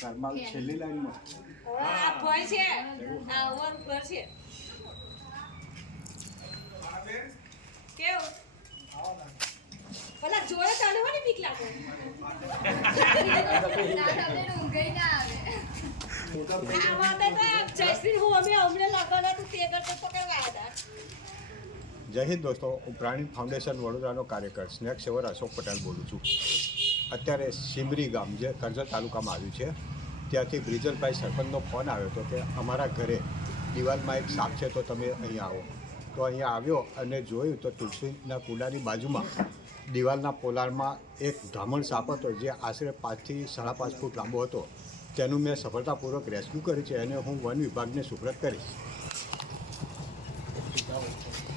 કરમાલ છેલ્લી આ છે આ પર છે ને બીક લાગે તો જયશ્રી હું અમે અમને લાગવાના તો તે કરતો પકડવા જય હિન્દ દોસ્તો હું પ્રાણી ફાઉન્ડેશન વડોદરાનો કાર્યકર સ્નેક સેવર અશોક પટેલ બોલું છું અત્યારે સિમરી ગામ જે કરજત તાલુકામાં આવ્યું છે ત્યાંથી બ્રિજલભાઈ સરપંચનો ફોન આવ્યો હતો કે અમારા ઘરે દિવાલમાં એક સાપ છે તો તમે અહીંયા આવો તો અહીંયા આવ્યો અને જોયું તો તુલસીના કુંડાની બાજુમાં દિવાલના પોલાળમાં એક ધામણ સાપ હતો જે આશરે પાંચથી સાડા પાંચ ફૂટ લાંબો હતો તેનું મેં સફળતાપૂર્વક રેસ્ક્યુ કર્યું છે અને હું વન વિભાગને સુપ્રત કરીશ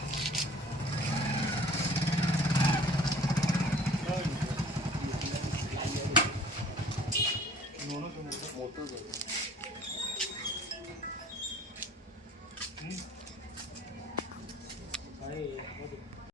그러게.